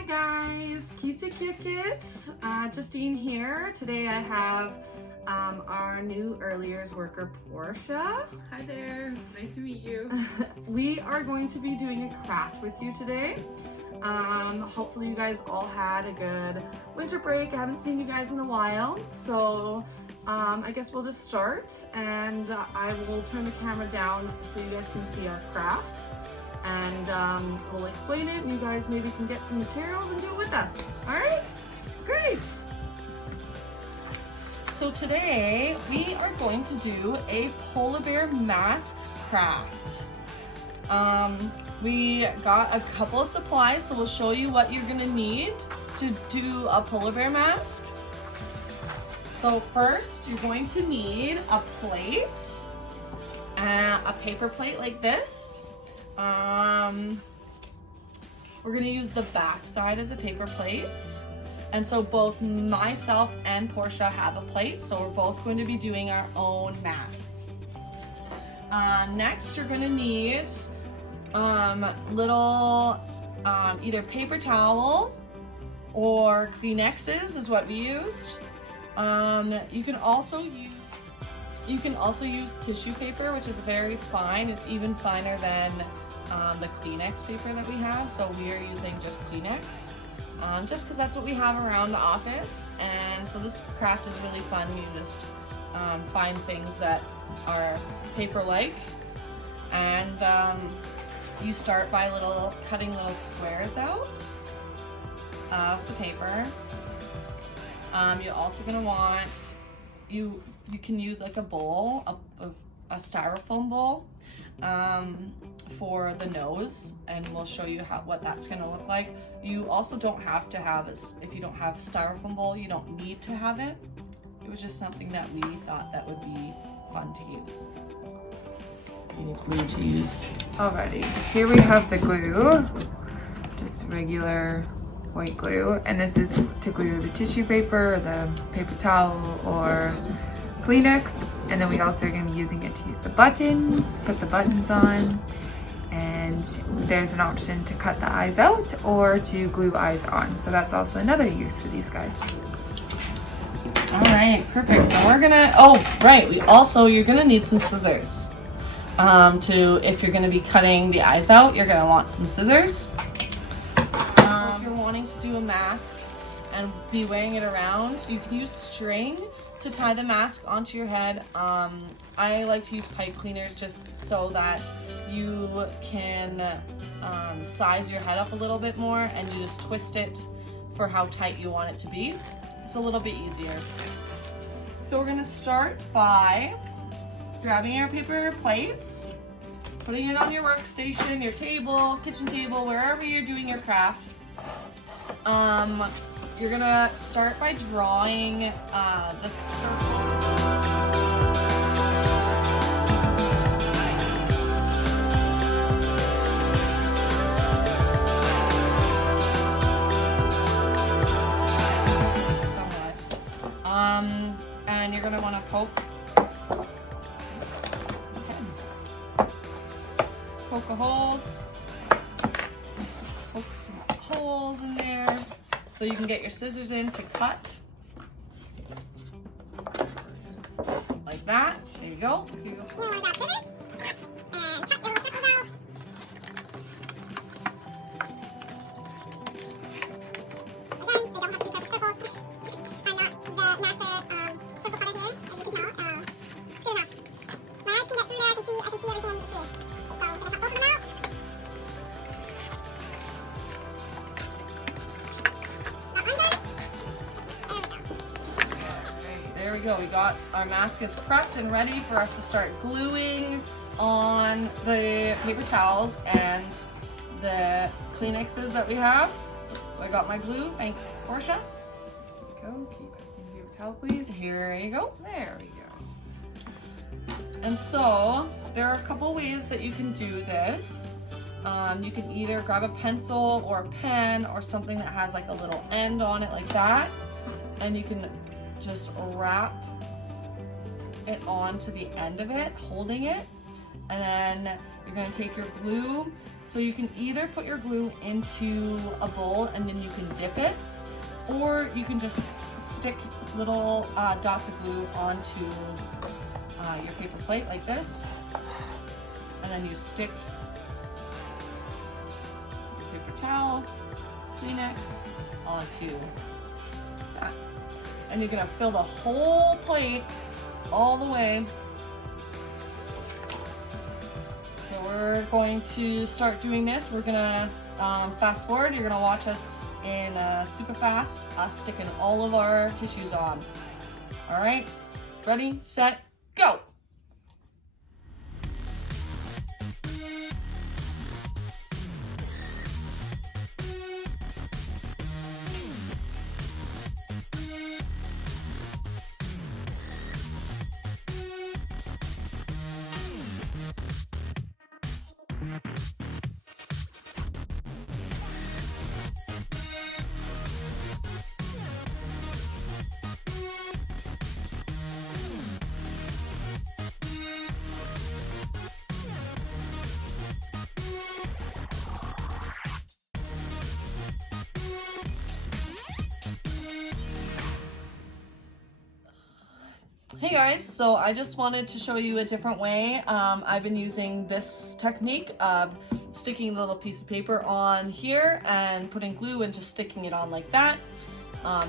Hi guys, Kisa Kikits, Justine here. Today I have our new early years worker, Portia. Hi there, it's nice to meet you. We are going to be doing a craft with you today. Hopefully you guys all had a good winter break. I haven't seen you guys in a while, so I guess we'll just start, and I will turn the camera down so you guys can see our craft. And we'll explain it, and you guys maybe can get some materials and do it with us. All right, great. So today we are going to do a polar bear masked craft. We got a couple of supplies, so we'll show you what you're gonna need to do a polar bear mask. So first, you're going to need a plate, a paper plate like this. We're gonna use the back side of the paper plate. And so both myself and Portia have a plate, so we're both going to be doing our own mask. Next, you're gonna need little either paper towel or Kleenexes is what we used. You can also use tissue paper, which is very fine. It's even finer than the Kleenex paper that we have, so we are using just Kleenex, just because that's what we have around the office. And so this craft is really fun. You just find things that are paper-like, and you start by cutting little squares out of the paper. You're also going to want, you can use like a bowl, a styrofoam bowl, for the nose, and we'll show you what that's going to look like. You also don't have to have it. If you don't have a styrofoam bowl, you don't need to have it. It was just something that we thought that would be fun to use. You need glue to use. Alrighty, here we have the glue, just regular white glue, and this is to glue the tissue paper, or the paper towel, or Kleenex. And then we also are going to be using it to use the buttons, put the buttons on, and there's an option to cut the eyes out or to glue eyes on. So that's also another use for these guys. All right, perfect. So we're gonna, you're gonna need some scissors. If you're gonna be cutting the eyes out, you're gonna want some scissors. If you're wanting to do a mask and be wearing it around, you can use string to tie the mask onto your head. I like to use pipe cleaners just so that you can size your head up a little bit more, and you just twist it for how tight you want it to be. It's a little bit easier. So we're gonna start by grabbing your paper plates, putting it on your workstation, your table, kitchen table, wherever you're doing your craft. You're gonna start by drawing the circle. And you're gonna want to poke the holes, poke some holes in there, so you can get your scissors in to cut. Like that. There you go. Here you go. You want to grab scissors and cut your little circles out. Again, they don't have to be perfect circles. I'm not the master circle cutter here, as you can tell. It's good enough. My eyes can get through there. I can see everything I need to see. So I'm going to cut both of them out. There we go. We got our mask is prepped and ready for us to start gluing on the paper towels and the Kleenexes that we have. So I got my glue. Thanks, Portia. There we go. Can you pass me your towel, please? Here you go. There we go. And so there are a couple ways that you can do this. You can either grab a pencil or a pen or something that has like a little end on it like that, and you can just wrap it onto the end of it, holding it, And then you're gonna take your glue. So you can either put your glue into a bowl and then you can dip it, or you can just stick little dots of glue onto your paper plate like this. And then you stick your paper towel, Kleenex onto that. And you're gonna fill the whole plate all the way. So we're going to start doing this. We're gonna fast forward. You're gonna watch us in super fast, us sticking all of our tissues on. All right, ready, set, go. Hey guys, so I just wanted to show you a different way. I've been using this technique of sticking a little piece of paper on here and putting glue and just sticking it on like that.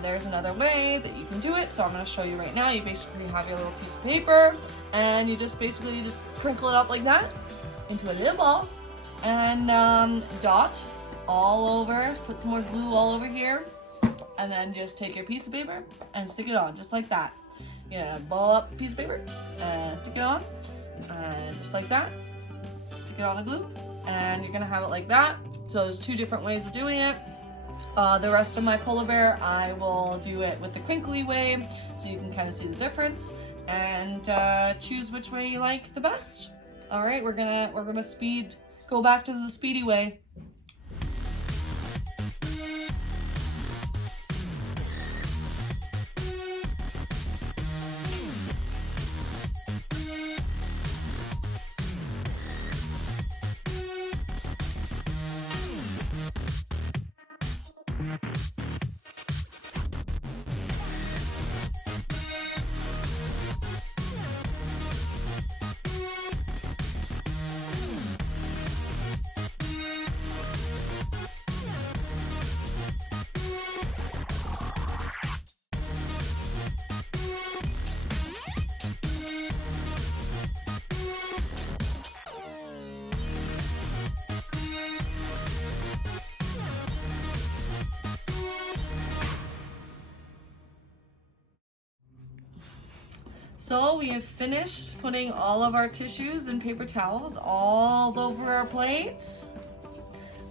There's another way that you can do it, so I'm going to show you right now. You basically have your little piece of paper and you just basically just crinkle it up like that into a little ball and dot all over, put some more glue all over here, and then just take your piece of paper and stick it on just like that. You're gonna ball up a piece of paper and stick it on, and just like that, stick it on the glue, and you're gonna have it like that. So there's two different ways of doing it. The rest of my polar bear, I will do it with the crinkly way, so you can kind of see the difference, and choose which way you like the best. All right, we're gonna go back to the speedy way. So we have finished putting all of our tissues and paper towels all over our plates.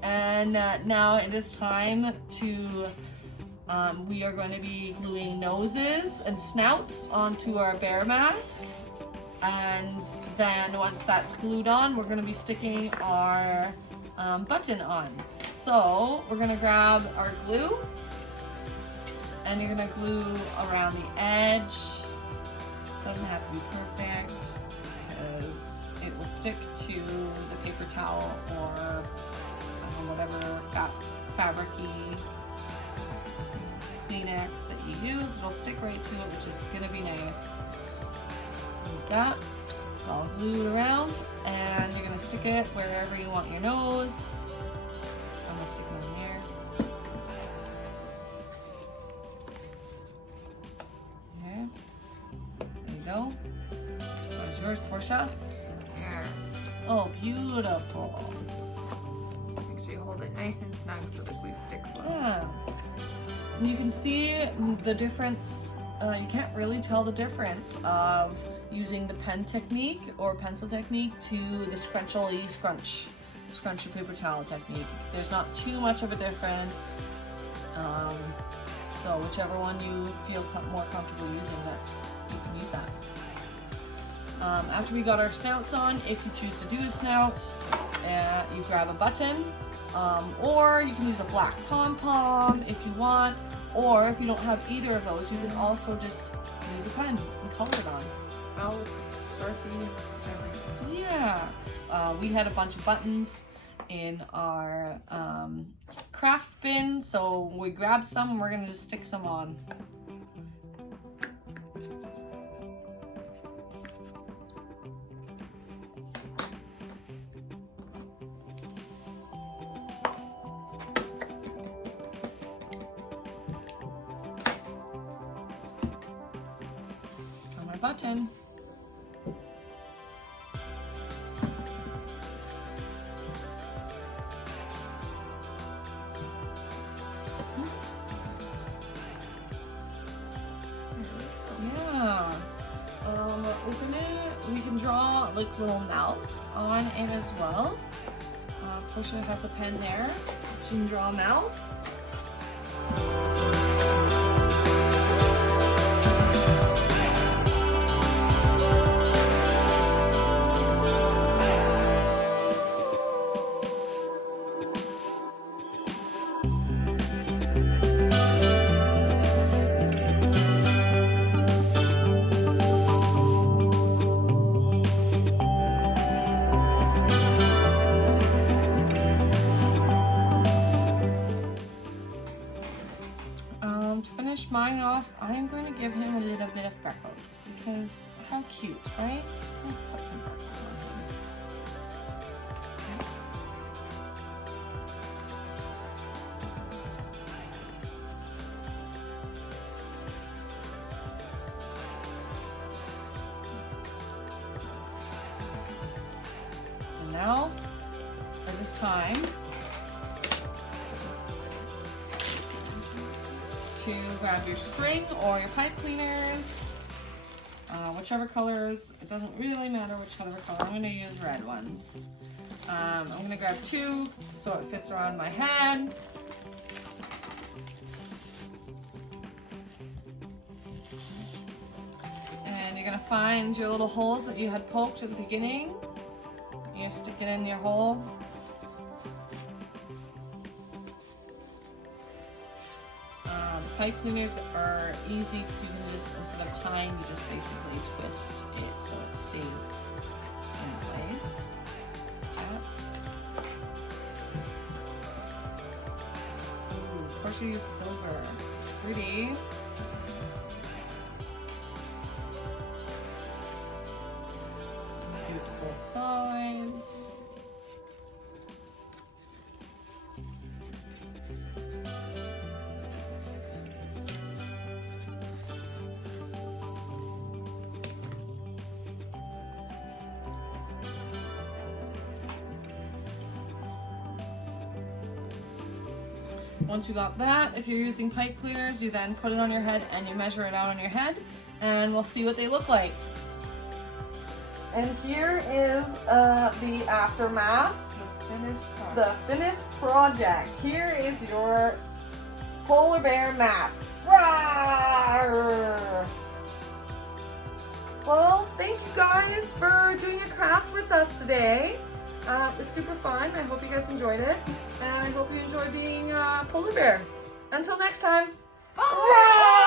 And now it is time to, we are going to be gluing noses and snouts onto our bear mask. And then once that's glued on, we're going to be sticking our button on. So we're going to grab our glue and you're going to glue around the edge. Doesn't have to be perfect because it will stick to the paper towel or whatever fabric-y Kleenex that you use. It'll stick right to it, which is gonna be nice. Like that. It's all glued around, and you're gonna stick it wherever you want your nose. I'm gonna stick mine here. Okay. There you go. Where's yours, Portia? There. Oh, beautiful. Make sure you hold it nice and snug so the glue sticks well. Yeah. And you can see the difference. You can't really tell the difference of using the pen technique or pencil technique to the scrunch your paper towel technique. There's not too much of a difference. So whichever one you feel more comfortable using, you can use that. After we got our snouts on, if you choose to do a snout, you grab a button, or you can use a black Pom Pom if you want, or if you don't have either of those, you can also just use a pen and color it on. Oh, Dorothy, everything. Yeah. We had a bunch of buttons in our craft bin, so we grabbed some and we're gonna just stick some on. On my button. Yeah. Open it. We can draw like little mouths on it as well. Portia has a pen there. She can draw a mouth. To finish mine off, I am going to give him a little bit of freckles because how cute, right? Let's put some freckles on him. And now, at this time, to grab your string or your pipe cleaners, whichever colors, it doesn't really matter whichever color. I'm going to use red ones. I'm going to grab 2 so it fits around my head. And you're going to find your little holes that you had poked at the beginning. You stick it in your hole. Pipe cleaners are easy because you can just, instead of tying, you just basically twist it so it stays in place. Ooh, Portia used silver. Pretty. Do it to both sides. Once you got that, if you're using pipe cleaners, you then put it on your head and you measure it out on your head, and we'll see what they look like. And here is the aftermath, the finished project. Here is your polar bear mask. Rawr! Well, thank you guys for doing a craft with us today. It was super fun. I hope you guys enjoyed it. And I hope you enjoy being a polar bear. Until next time. Bye!